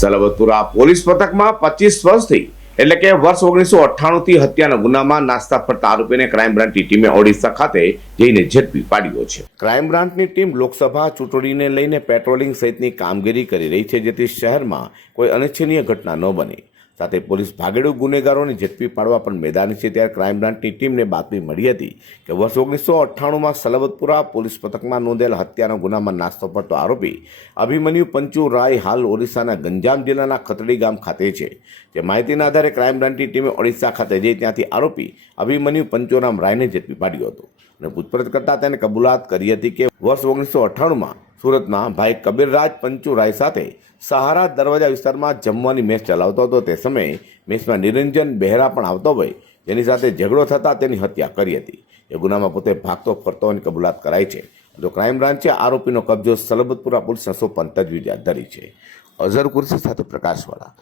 Salabatpura police પથકમાં પચીસ વર્ષથી એટલે કે વર્ષ ઓગણીસો અઠ્ઠાણું થી હત્યાના ગુનામાં નાસ્તા ફરતા આરોપીને ક્રાઇમ બ્રાન્ચની ટીમે ઓડિશા ખાતે જઈને ઝડપી પાડ્યો છે. ક્રાઇમ બ્રાન્ચની ટીમ લોકસભા ચૂંટણીને લઈને પેટ્રોલિંગ સહિતની કામગીરી કરી રહી છે જેથી શહેરમાં કોઈ અનિચ્છનીય ઘટના ન બને. સાથે પોલીસ ભાગેડુ ગુનેગારોને ઝડપી પાડવા પણ મેદાની છે, ત્યારે ક્રાઇમ બ્રાન્ચની ટીમને બાતમી મળી હતી કે વર્ષ ઓગણીસો અઠ્ઠાણુંમાં સલબતપુરા પોલીસ પથકમાં નોંધેલ હત્યાના ગુનામાં નાસ્તો પડતો આરોપી અભિમન્યુ પંચુ રાય હાલ ઓડિશાના ગંજામ જિલ્લાના ખતડી ગામ ખાતે છે. જે માહિતીના આધારે ક્રાઇમ બ્રાન્ચની ટીમે ઓડિશા ખાતે જઈ ત્યાંથી આરોપી અભિમન્યુ પંચુરામ રાયને ઝડપી પાડ્યો હતો અને પૂછપરછ કરતાં તેને કબૂલાત કરી હતી કે વર્ષ ઓગણીસો અઠ્ઠાણુંમાં સુરતના ભાઈ કબીરરાજ પંચુ રાય સાથે સહારા દરવાજા વિસ્તારમાં જમવાની મેચ ચલાવતો હતો. તે સમયે મેચમાં નિરંજન બહેરા પણ આવતો હોય. જેની સાથે ઝઘડો થતાં તેની હત્યા કરી હતી. એ ગુનામાં પોતે ભાગતો, ફરતો અને કબૂલાત કરાઈ છે. તો ક્રાઇમ બ્રાન્ચે આરોપીનો કબજો સલબતપુરા પોલીસના સો તજવીજ હાથ ધરી છે. અઝર કુર્સી સાથે પ્રકાશવાળા.